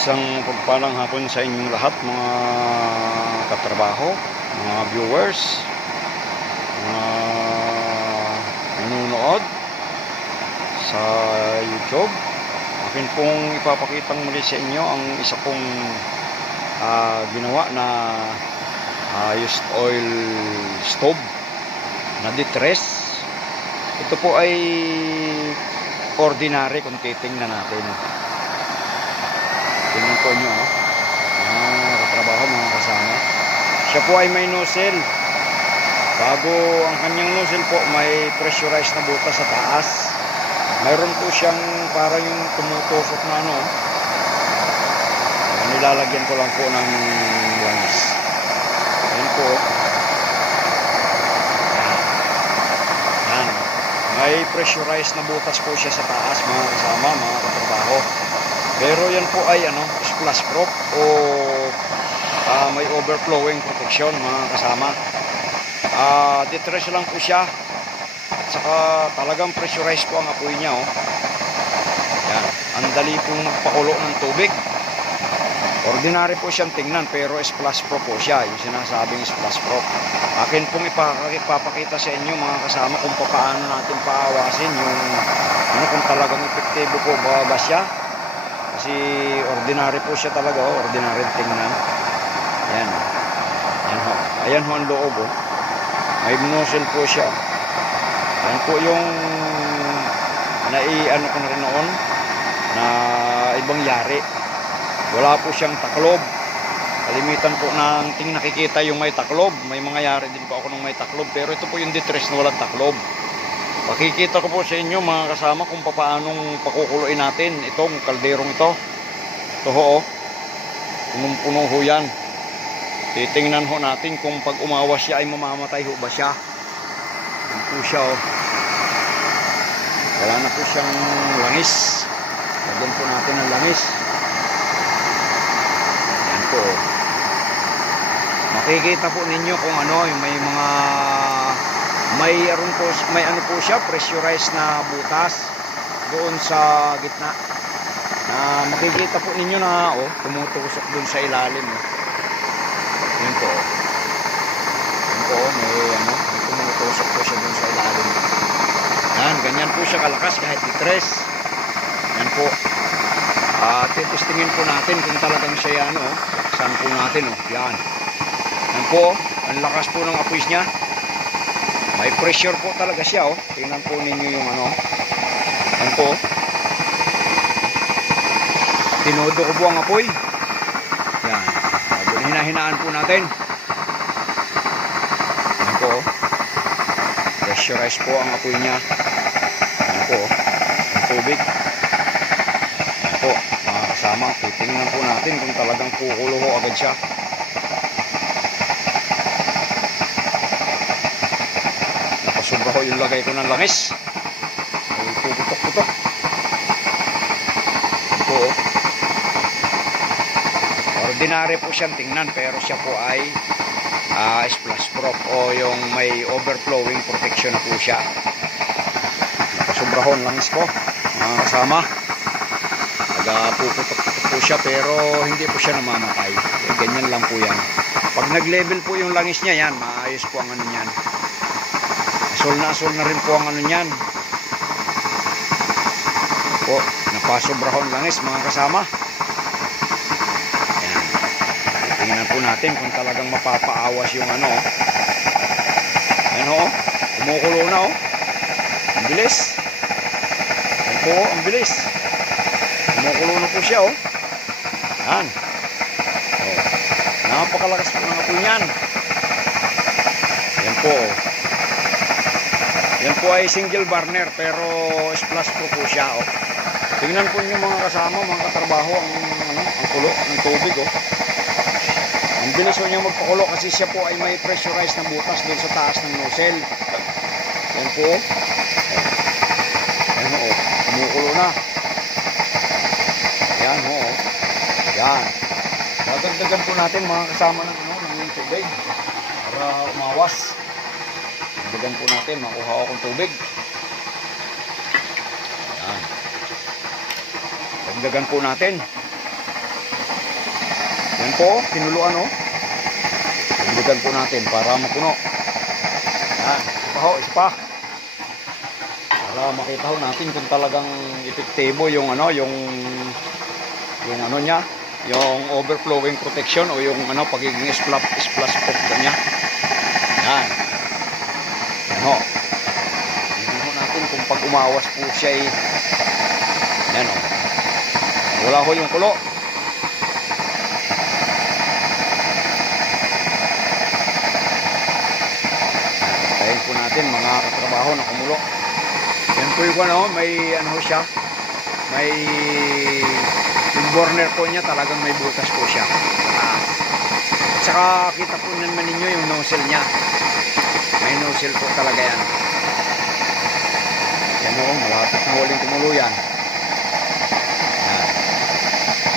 Isang pagpalang hapon sa inyong lahat, mga katrabaho, mga viewers, mga nanonood sa YouTube. Akin pong ipapakitang muli sa inyo ang isa kong ginawa na used oil stove na distress. Ito po ay ordinary kung titingnan natin. Tingnan po nyo, katrabaho, mga kasama. Siya po ay may nozzle. Bago ang kanyang nozzle po, may pressurized na butas sa taas. Mayroon po siyang parang yung tumutusok na ano. Nilalagyan ko lang po ng langis. Ayan po. Yan. May pressurized na butas po siya sa taas, mga kasama, mga katrabaho. Pero yan po ay splash proof o may overflowing protection, mga kasama. Distress lang po siya. At saka talagang pressurized po ang apoy niya. Yan. Ang dali pong magpakulo ng tubig. Ordinary po siyang tingnan pero splash proof po siya. Yung sinasabing splash proof. Akin pong ipapakita sa inyo, mga kasama, kung paano natin paawasin yung kung talagang epektibo po ba siya. Kasi ordinary po siya talaga, ordinary tingnan. Yan. Yan ho. Ayan ho ang loob. May nozzle po siya. Yan po yung nai-ano ko na rin noon na ibang yari. Wala po siyang taklob. Kalimitan po ng nakikita yung may taklob. May mga yari din po ako ng may taklob. Pero ito po yung distress na walang taklob. Pakikita ko po sa inyo, mga kasama, kung paanong pakukuluin natin itong kalderong ito. Ito ho, punong-puno ho yan. Titingnan ho natin kung pag umawas siya ay mamamatay ho ba siya. Yan po siya, Wala na po siyang langis. Lagyan po natin ng langis. Yan po. Makikita po ninyo kung yung may ano po siya, pressurized na butas doon sa gitna. Na makikita po ninyo na tumutusok doon sa ilalim. Yan po. Yan po, may tumutusok po siya doon sa ilalim. Yan, ganyan po siya kalakas kahit distress. Yan po. Titistingin po natin kung talagang siya saan po natin, Yan. Yan po, ang lakas po ng apoy niya. May pressure po talaga siya, Tingnan po ninyo yung Yan po. Tinodo ko po ang apoy. Yan. Hinahinaan po natin. Yan po. Pressurize po ang apoy niya. Yan po. Ang tubig. Yan po. Mga kasama, titingnan po natin kung talagang kukulo ho agad siya. Sobra ko yung lagay ko ng langis. Ay puputok-putok. Ito ordinary po siyang tingnan pero siya po ay splash proof o yung may overflowing protection na po siya. Sobra ko ang langis ko, mga kasama. Puputok-putok po siya pero hindi po siya namamatay. Ganyan lang po yan. Pag nag-level po yung langis niya, yan, maayos po ang niyan. Asol na rin po ang niyan. Po, napasobrahon langis, mga kasama. Ayan. Tingnan po natin kung talagang mapapaawas yung Ayan kumukulo na Ang bilis. Ayan po, ang bilis. Kumukulo na po siya Ayan. Napakalakas po ng apoy niyan. Ayan po. Yan po ay single burner pero splash proof po siya. Tingnan po niyo, mga kasama, mga katrabaho, ang kulo ng tubig. Ang bilis niya magpakulo kasi siya po ay may pressurized na butas doon sa taas ng nozzle. Yan po. Yan kumukulo na. Yan Yan. Dadagdagan po natin, mga kasama, ng tubig para umawas. Dagdagan po natin, makuha akong tubig. Yan. Dagdagan po natin. Yan po, pinuluan o. Dagdagan po natin para mapuno. Yan, isa pa ho, isa pa. Para makita ho natin kung talagang epektibo yung ano, yung ano niya, yung overflowing protection o yung ano, pagiging splash proof niya. Yan. Yan ho. Tingnan ho natin kung pag umawas po siya ay yan o. Wala ho yung kulo. Tayin po natin mga katrabaho na kumulo. Yan po yung ano, may ano siya. May yung burner po niya talagang may butas po siya. At saka kita po naman ninyo yung nozzle niya. May nozzle po talaga yan. Yan o, malapit na huling kumulo yan.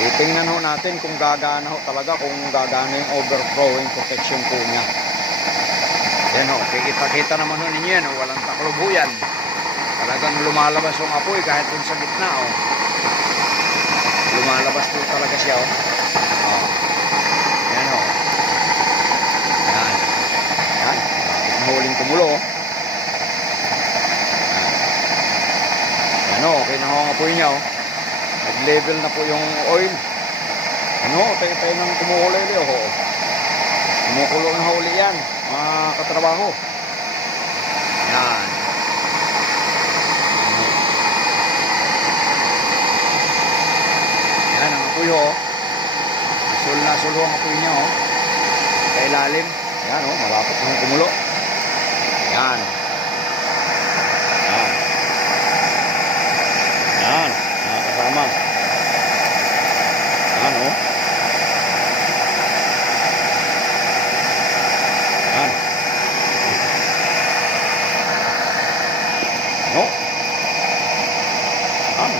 Titingnan ho natin kung gagana ho talaga, kung gagana yung overflowing protection po niya. Yan ho, kikita-kita naman ho ninyo yan, walang taklob ho yan. Talagang lumalabas yung apoy kahit dun sa gitna o. Lumalabas po talaga siya o. Yan o. Yan. Yan. Huling kumulo o. Yan o, okay na ho ang apoy niya o. Nag-level na po yung oil. Ano, tayo nang kumukulay o. Kumukulo na huli yan, mga katrabaho. Yan. Yan ang apoy ho. Asul na asul ho ang apoy niya ho. Sa ilalim. Yan ho, malapit na kumulo. Yan. Yan. Yan, mga kasama. Yan ho. Yan. No. Yan.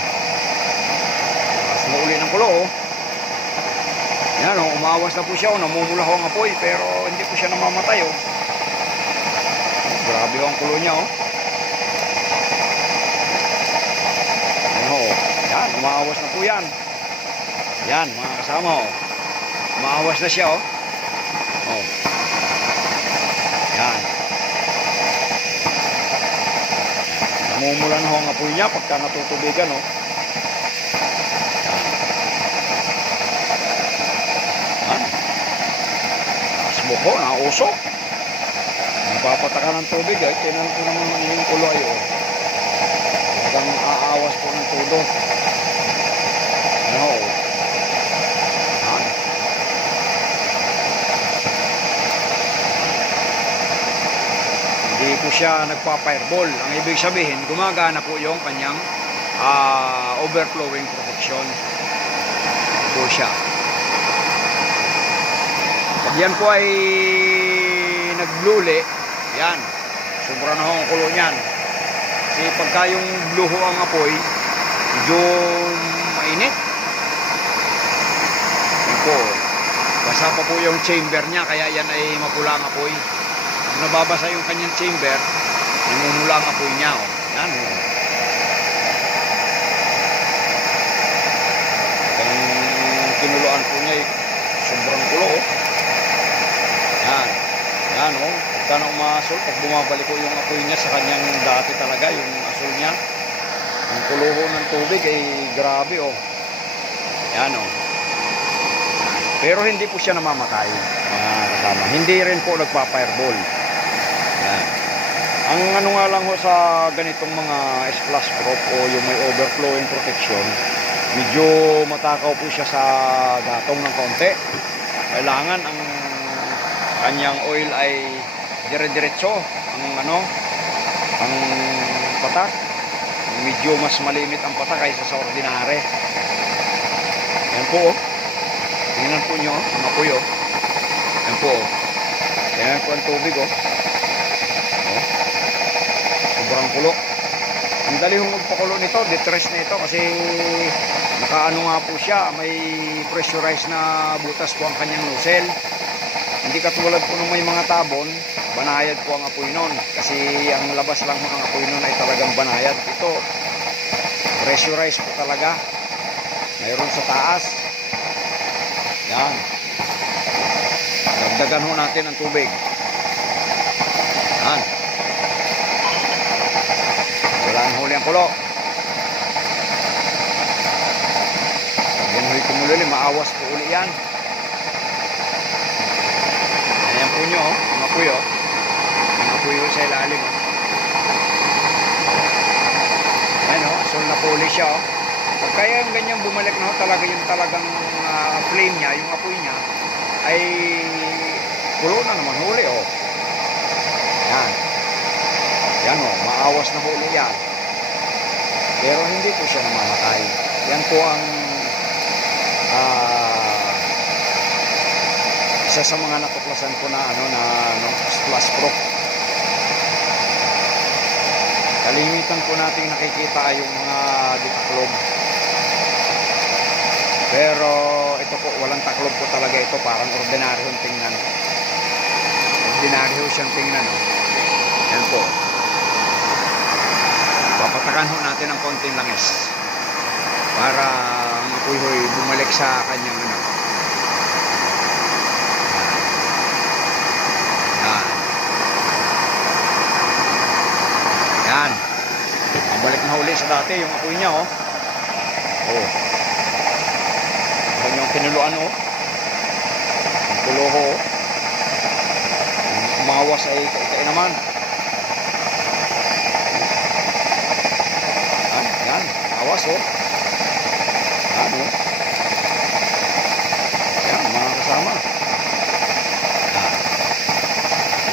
Mas mauli ng kulo oh. Yan oh, umawas na po siya oh, namumula ho ang apoy pero hindi po siya namamatay oh. Grabe ho ang kulo niya oh. Yan oh. Yan, umawas na po yan. Yan mga kasama oh. Umawas na siya oh. Oh. Yan. Namumulan ho ang apoy niya pagka natutubigan oh. Buko, nausok. Napapataka ng tubig ay tinan ko naman yung kulo ay oh. Hanggang aawas po ng todo. Ano oh. Hindi po siya nagpa-fireball. Ang ibig sabihin, gumagana po yung kanyang overflowing protection. Po siya. Pag yan po ay nagluli, yan, sobra na ho ang kulo niyan. Kasi pagka yung blue ho ang apoy, medyo mainit. Yan po, basa pa po yung chamber niya, kaya yan ay mapula ang apoy. Pag nababasa yung kanyang chamber, namumula ang apoy niya. Oh. Yan ho. Ang kinuluan po niya ay sobrang kulo oh. Yan. Yan o. Pagka na umasol, pag bumabalik ko yung apoy niya sa kanyang dati talaga, yung asol niya, ang kuluho ng tubig ay grabe o. Yan o. Pero hindi po siya namamatay. Kasama. Hindi rin po nagpa-fireball. Yan. Ang ano nga lang ho sa ganitong mga splash proof o yung may overflowing protection, medyo matakaw po siya sa gatong ng konti. Kailangan ang kanyang oil ay dire-diretso ang ano, ang patak. Medyo mas malimit ang patak kaysa sa ordinary. Yan po oh. Tingnan po nyo ang apoy oh. Yan po oh. Yan po ang tubig oh. Oh. Sobrang kulo. Ang dali hong magpakulo nito, detress na ito kasi nakaano nga po siya, may pressurized na butas po ang kanyang nozzle. Hindi katulad po ng may mga tabon, banayad po ang apoy nun. Kasi ang labas lang po ng apoy nun ay talagang banayad. Ito, pressurized po talaga. Mayroon sa taas. Yan. Dagdagan ho natin ang tubig. Yan. Wala ang huli ang kulo. Yan huli kumulili, maawas po uli yan. Ayan po nyo, ang apoy o. Ang apoy ho sa ilalim o. Ayan o, asul na po uli siya o. Pag kaya yung ganyan bumalik na ho, talaga yung talagang flame niya, yung apoy niya, ay kulo na naman huli o. Yan. Yan o, maawas na huli yan. Pero hindi po siya namamatay. Yan po ang isa sa mga natuklasan ko na splash proof. Kalimitan po nating nakikita ay yung mga ditaklob. Pero ito po, walang taklob po talaga ito. Parang ordinaryong tingnan. Ordinaryo siyang tingnan. Yan po. Papatakan ho natin ng konting langis para ang apoy-hoy bumalik sa kanyang Yan. Yan. Bumalik na uli sa dati yung apoy niya oh. Oh. Yan yung pinuluan oh. Yung puloho oh. Yung umawas ay kaikai naman. Yan. Awas oh. Yan oh. Yan mga kasama.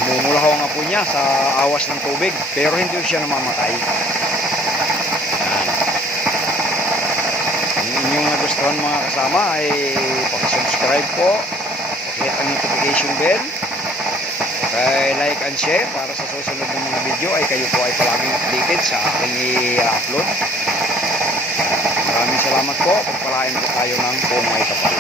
Mumulahaw ang apoy niya sa awas ng tubig pero hindi siya namamatay. Yan. Kung inyong nagustuhan mga kasama ay pakisubscribe po, pakihit ang notification bell, like and share para sa susunod ng mga video ay kayo po ay palaging updated sa aking i-upload. Maraming salamat po. Pagpalain po tayo ng pumay kapal.